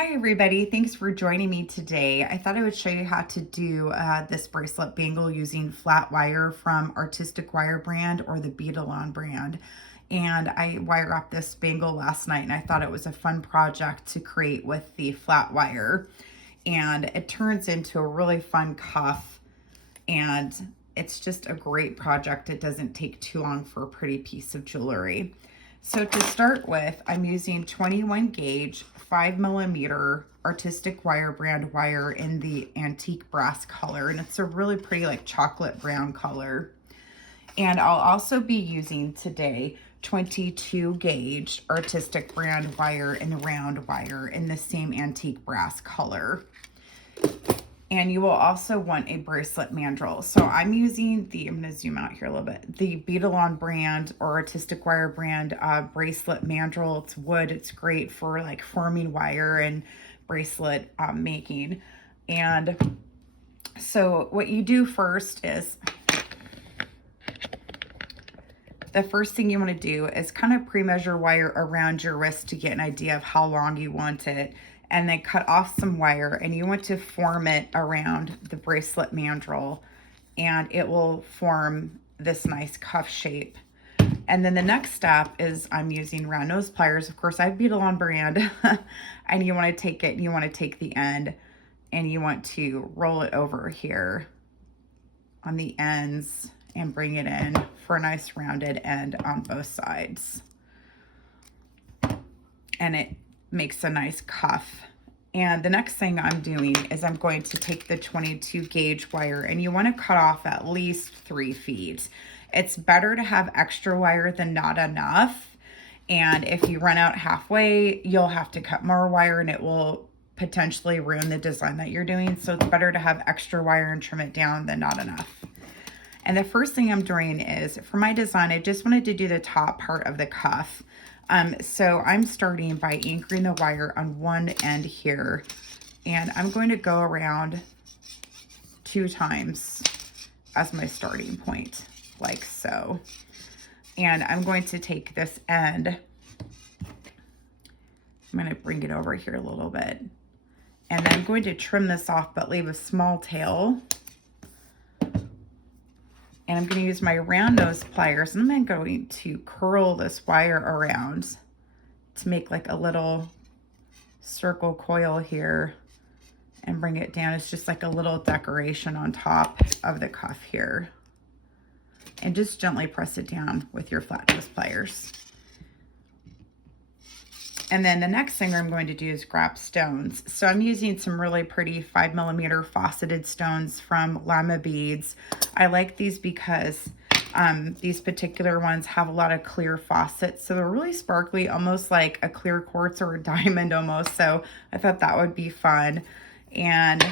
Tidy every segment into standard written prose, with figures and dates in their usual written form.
Hi everybody, thanks for joining me today. I thought I would show you how to do this bracelet bangle using flat wire from Artistic Wire brand or the Beadalon brand. And I wire wrapped this bangle last night and I thought it was a fun project to create with the flat wire. And it turns into a really fun cuff and it's just a great project. It doesn't take too long for a pretty piece of jewelry. So to start with, I'm using 21 gauge, 5mm Artistic Wire brand wire in the antique brass color. And it's a really pretty like chocolate brown color. And I'll also be using today 22 gauge Artistic brand wire and round wire in the same antique brass color. And you will also want a bracelet mandrel. So I'm using I'm gonna zoom out here a little bit, the Beadalon brand or Artistic Wire brand bracelet mandrel. It's wood, it's great for like forming wire and bracelet making. And so what you do first is, the first thing you wanna do is kind of pre-measure wire around your wrist to get an idea of how long you want it. And then cut off some wire and you want to form it around the bracelet mandrel and it will form this nice cuff shape. And then the next step is I'm using round nose pliers. Of course, I have Beadalon brand and you want to take it and you want to take the end and you want to roll it over here on the ends and bring it in for a nice rounded end on both sides. And it makes a nice cuff. And the next thing I'm doing is I'm going to take the 22 gauge wire and you want to cut off at least 3 feet. It's better to have extra wire than not enough. And if you run out halfway, you'll have to cut more wire and it will potentially ruin the design that you're doing. So it's better to have extra wire and trim it down than not enough. And the first thing I'm doing is, for my design, I just wanted to do the top part of the cuff. So I'm starting by anchoring the wire on one end here, and I'm going to go around 2 times as my starting point, like so. And I'm going to take this end, I'm going to bring it over here a little bit, and then I'm going to trim this off but leave a small tail. And I'm going to use my round nose pliers and I'm going to curl this wire around to make like a little circle coil here and bring it down. It's just like a little decoration on top of the cuff here. And just gently press it down with your flat nose pliers. And then the next thing I'm going to do is grab stones. So I'm using some really pretty 5mm faceted stones from Llama Beads. I like these because these particular ones have a lot of clear facets. So they're really sparkly, almost like a clear quartz or a diamond almost. So I thought that would be fun. And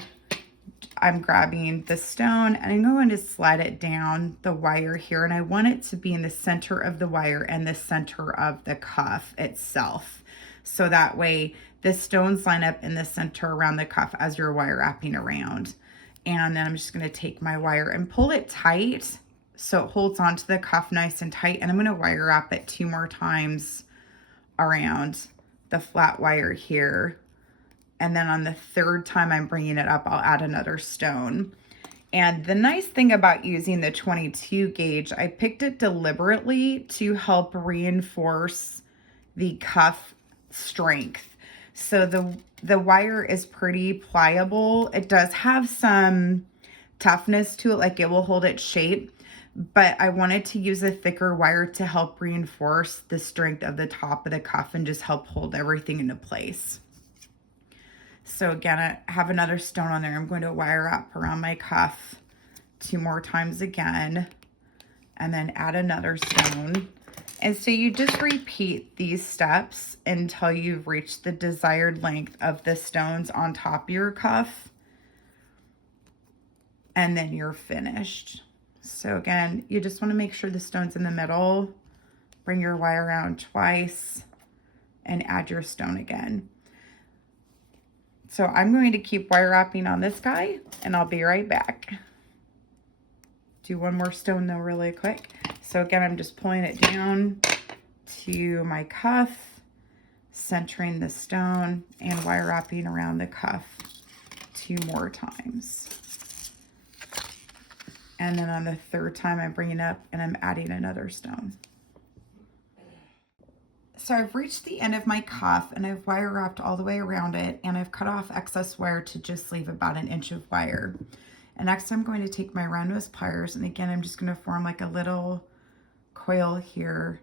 I'm grabbing the stone and I'm going to slide it down the wire here. And I want it to be in the center of the wire and the center of the cuff itself. So that way the stones line up in the center around the cuff as you're wire wrapping around. And then I'm just going to take my wire and pull it tight so it holds onto the cuff nice and tight. And I'm going to wire wrap it 2 more times around the flat wire here. And then on the 3rd time I'm bringing it up, I'll add another stone. And the nice thing about using the 22 gauge, I picked it deliberately to help reinforce the cuff strength. So the wire is pretty pliable. It does have some toughness to it, like it will hold its shape, but I wanted to use a thicker wire to help reinforce the strength of the top of the cuff and just help hold everything into place. So again, I have another stone on there. I'm going to wire wrap around my cuff 2 more times again, and then add another stone. And so you just repeat these steps until you've reached the desired length of the stones on top of your cuff. And then you're finished. So again, you just want to make sure the stone's in the middle. Bring your wire around twice and add your stone again. So I'm going to keep wire wrapping on this guy and I'll be right back. Do 1 more stone though really quick. So again, I'm just pulling it down to my cuff, centering the stone and wire wrapping around the cuff 2 more times. And then on the 3rd time, I'm bringing up and I'm adding another stone. So I've reached the end of my cuff and I've wire wrapped all the way around it, and I've cut off excess wire to just leave about 1 inch of wire. And next I'm going to take my round nose pliers, and again, I'm just going to form like a little coil here.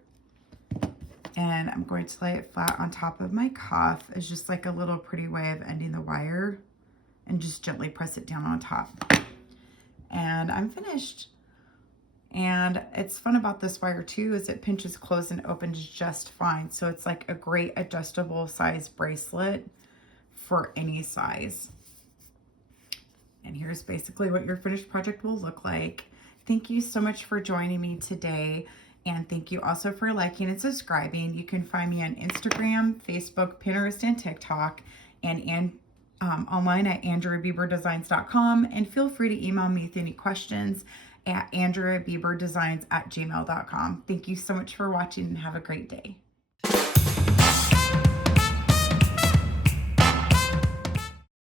And I'm going to lay it flat on top of my cuff as just like a little pretty way of ending the wire, and just gently press it down on top. And I'm finished. And it's fun about this wire too is it pinches closed and opens just fine. So it's like a great adjustable size bracelet for any size. And here's basically what your finished project will look like. Thank you so much for joining me today. And thank you also for liking and subscribing. You can find me on Instagram, Facebook, Pinterest, and TikTok, and online at andreabieberdesigns.com. And feel free to email me with any questions at andreabieberdesigns@gmail.com. Thank you so much for watching and have a great day.